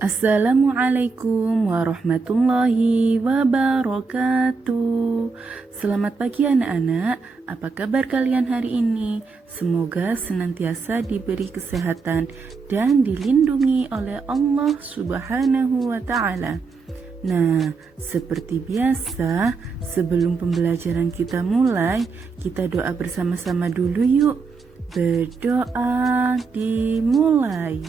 Assalamualaikum warahmatullahi wabarakatuh. Selamat pagi anak-anak, apa kabar kalian hari ini? Semoga senantiasa diberi kesehatan dan dilindungi oleh Allah Subhanahu wa Ta'ala. Nah, seperti biasa, sebelum pembelajaran kita mulai, kita doa bersama-sama dulu yuk. Berdoa dimulai.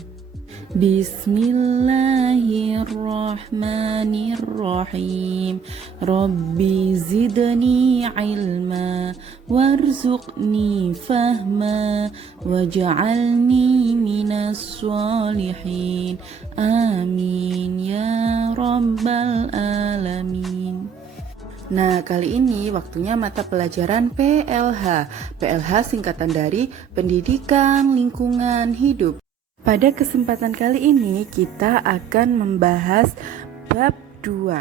Bismillahirrahmanirrahim. Rabbi zidni ilma warzuqni fahma waj'alni minas sholihin. Amin ya rabbal alamin. Nah, kali ini waktunya mata pelajaran PLH. PLH singkatan dari Pendidikan Lingkungan Hidup. Pada kesempatan kali ini kita akan membahas bab 2,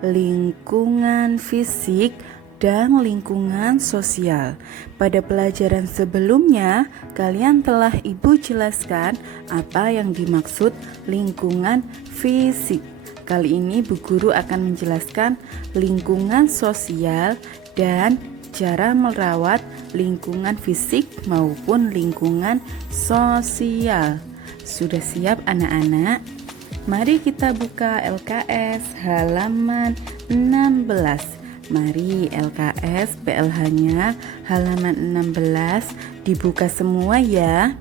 lingkungan fisik dan lingkungan sosial. Pada pelajaran sebelumnya, kalian telah Ibu jelaskan apa yang dimaksud lingkungan fisik. Kali ini Bu Guru akan menjelaskan lingkungan sosial dan cara merawat lingkungan fisik maupun lingkungan sosial. Sudah siap anak-anak? Mari kita buka LKS halaman 16. Mari LKS PLH-nya halaman 16 dibuka semua ya.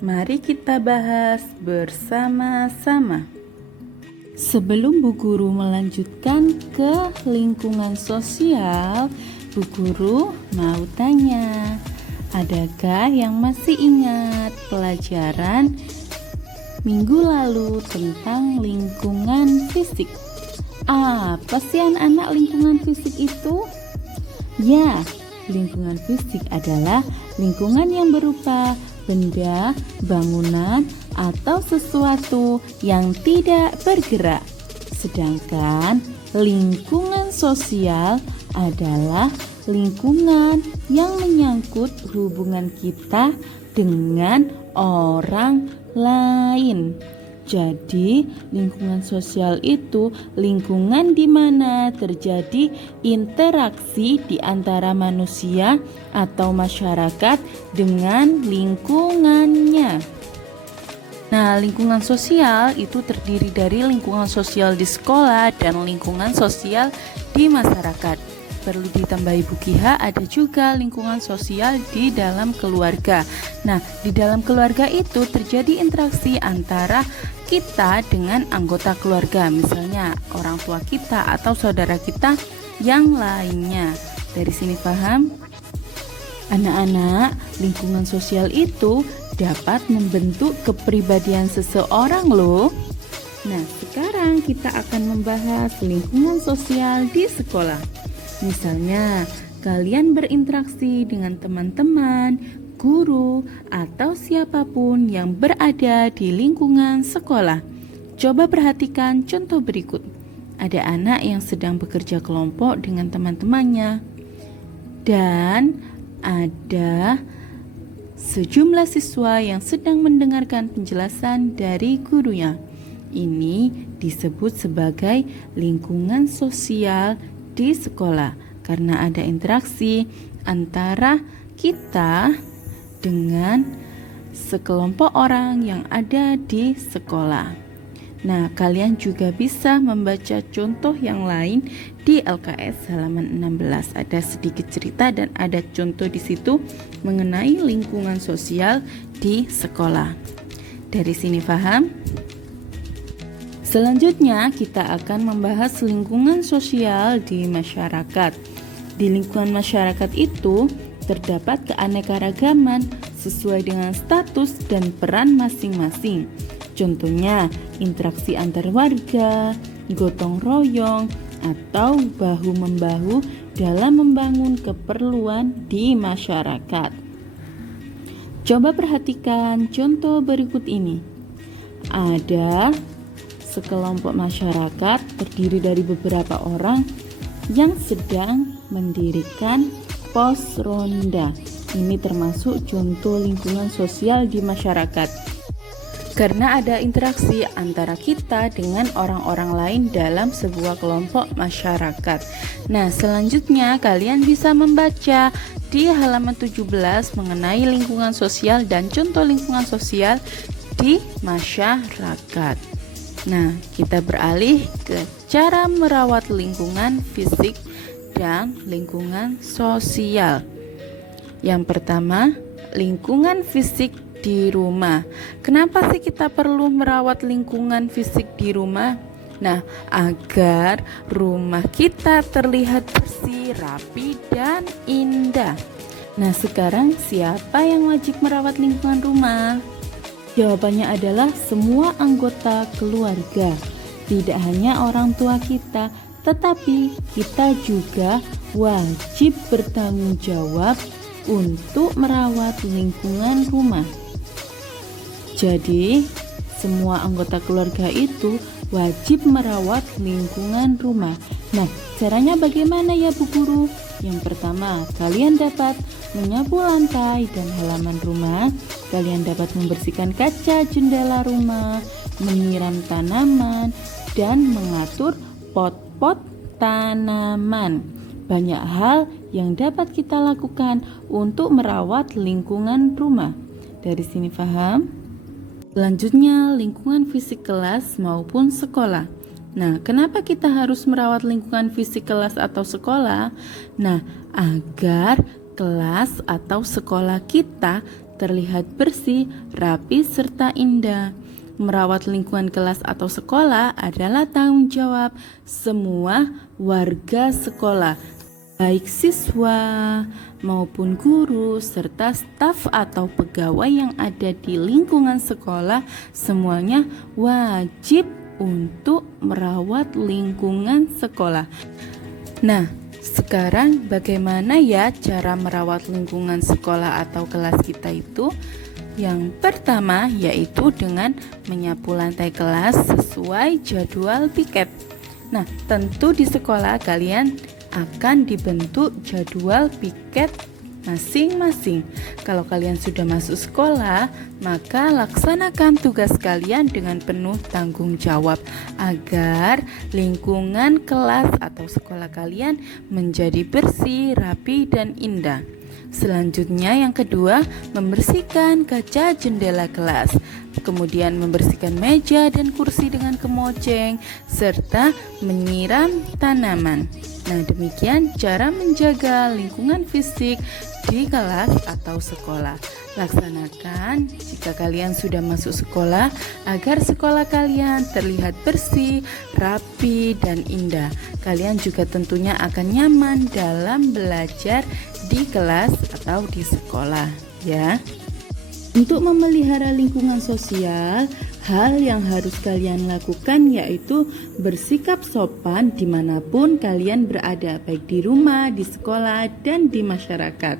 Mari kita bahas bersama-sama. Sebelum Bu Guru melanjutkan ke lingkungan sosial, Bu Guru mau tanya, adakah yang masih ingat pelajaran minggu lalu tentang lingkungan fisik? Apa sih anak-anak lingkungan fisik itu? Ya, lingkungan fisik adalah lingkungan yang berupa benda, bangunan, atau sesuatu yang tidak bergerak. Sedangkan lingkungan sosial adalah lingkungan yang menyangkut hubungan kita dengan orang lain. Jadi, lingkungan sosial itu lingkungan di mana terjadi interaksi di antara manusia atau masyarakat dengan lingkungannya. Nah, lingkungan sosial itu terdiri dari lingkungan sosial di sekolah dan lingkungan sosial di masyarakat. Perlu ditambahi Bu Kiha, ada juga lingkungan sosial di dalam keluarga. Nah, di dalam keluarga itu terjadi interaksi antara kita dengan anggota keluarga, misalnya orang tua kita atau saudara kita yang lainnya. Dari sini paham? Anak-anak, lingkungan sosial itu dapat membentuk kepribadian seseorang loh. Nah, sekarang kita akan membahas lingkungan sosial di sekolah. Misalnya, kalian berinteraksi dengan teman-teman, guru, atau siapapun yang berada di lingkungan sekolah. Coba perhatikan contoh berikut. Ada anak yang sedang bekerja kelompok dengan teman-temannya, dan ada sejumlah siswa yang sedang mendengarkan penjelasan dari gurunya. Ini disebut sebagai lingkungan sosial di sekolah karena ada interaksi antara kita dengan sekelompok orang yang ada di sekolah. Nah, kalian juga bisa membaca contoh yang lain di LKS halaman 16. Ada sedikit cerita dan ada contoh di situ mengenai lingkungan sosial di sekolah. Dari sini paham? Selanjutnya kita akan membahas lingkungan sosial di masyarakat. Di lingkungan masyarakat itu terdapat keanekaragaman sesuai dengan status dan peran masing-masing. Contohnya interaksi antar warga, gotong royong, atau bahu-membahu dalam membangun keperluan di masyarakat. Coba perhatikan contoh berikut ini. Ada sekelompok masyarakat terdiri dari beberapa orang yang sedang mendirikan pos ronda. Ini termasuk contoh lingkungan sosial di masyarakat. karena ada interaksi antara kita dengan orang-orang lain dalam sebuah kelompok masyarakat. Nah, selanjutnya kalian bisa membaca di halaman 17 mengenai lingkungan sosial dan contoh lingkungan sosial di masyarakat. Nah, kita beralih ke cara merawat lingkungan fisik dan lingkungan sosial. Yang pertama, lingkungan fisik di rumah. Kenapa sih kita perlu merawat lingkungan fisik di rumah? Nah, agar rumah kita terlihat bersih, rapi, dan indah. Nah, sekarang siapa yang wajib merawat lingkungan rumah? Jawabannya adalah semua anggota keluarga. Tidak hanya orang tua kita, tetapi kita juga wajib bertanggung jawab untuk merawat lingkungan rumah. Jadi, semua anggota keluarga itu wajib merawat lingkungan rumah. Nah, caranya bagaimana ya Bu Guru? Yang pertama, kalian dapat menyapu lantai dan halaman rumah. Kalian dapat membersihkan kaca jendela rumah, menyiram tanaman, dan mengatur pot-pot tanaman. Banyak hal yang dapat kita lakukan untuk merawat lingkungan rumah. Dari sini paham? Selanjutnya, lingkungan fisik kelas maupun sekolah. Nah, kenapa kita harus merawat lingkungan fisik kelas atau sekolah? Nah, agar kelas atau sekolah kita terlihat bersih, rapi, serta indah. Merawat lingkungan kelas atau sekolah adalah tanggung jawab semua warga sekolah, baik siswa maupun guru serta staf atau pegawai yang ada di lingkungan sekolah. Semuanya wajib untuk merawat lingkungan sekolah. Nah, sekarang bagaimana ya cara merawat lingkungan sekolah atau kelas kita itu? Yang pertama yaitu dengan menyapu lantai kelas sesuai jadwal piket. Nah, tentu di sekolah kalian akan dibentuk jadwal piket masing-masing. Kalau kalian sudah masuk sekolah, maka laksanakan tugas kalian dengan penuh tanggung jawab agar lingkungan kelas atau sekolah kalian menjadi bersih, rapi, dan indah. Selanjutnya yang kedua, membersihkan kaca jendela kelas, kemudian membersihkan meja dan kursi dengan kemoceng, serta menyiram tanaman. Nah, demikian cara menjaga lingkungan fisik di kelas atau sekolah. Laksanakan jika kalian sudah masuk sekolah agar sekolah kalian terlihat bersih, rapi, dan indah. Kalian juga tentunya akan nyaman dalam belajar di kelas atau di sekolah, ya. Untuk memelihara lingkungan sosial, hal yang harus kalian lakukan yaitu bersikap sopan dimanapun kalian berada, baik di rumah, di sekolah, dan di masyarakat.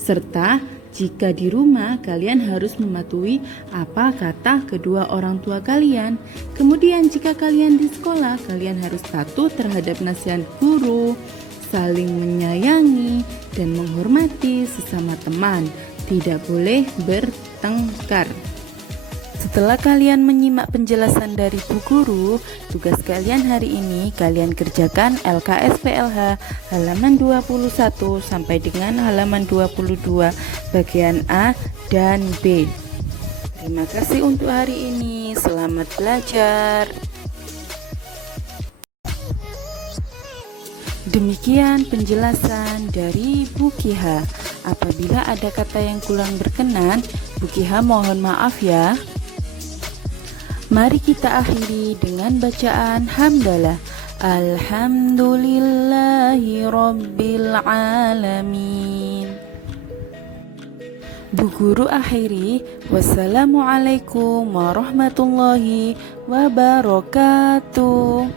Serta jika di rumah kalian harus mematuhi apa kata kedua orang tua kalian. Kemudian jika kalian di sekolah, kalian harus patuh terhadap nasihat guru, saling menyayangi dan menghormati sesama teman. Tidak boleh bertengkar. Setelah kalian menyimak penjelasan dari Bu Guru, tugas kalian hari ini kalian kerjakan LKS PLH halaman 21 sampai dengan halaman 22 bagian A dan B. Terima kasih untuk hari ini. Selamat belajar. Demikian penjelasan dari Bu Kiha. Apabila ada kata yang kurang berkenan, Bu Kiha mohon maaf ya. Mari kita akhiri dengan bacaan hamdalah. Alhamdulillahi Rabbil Alamin. Bu Guru akhiri. Wassalamualaikum warahmatullahi wabarakatuh.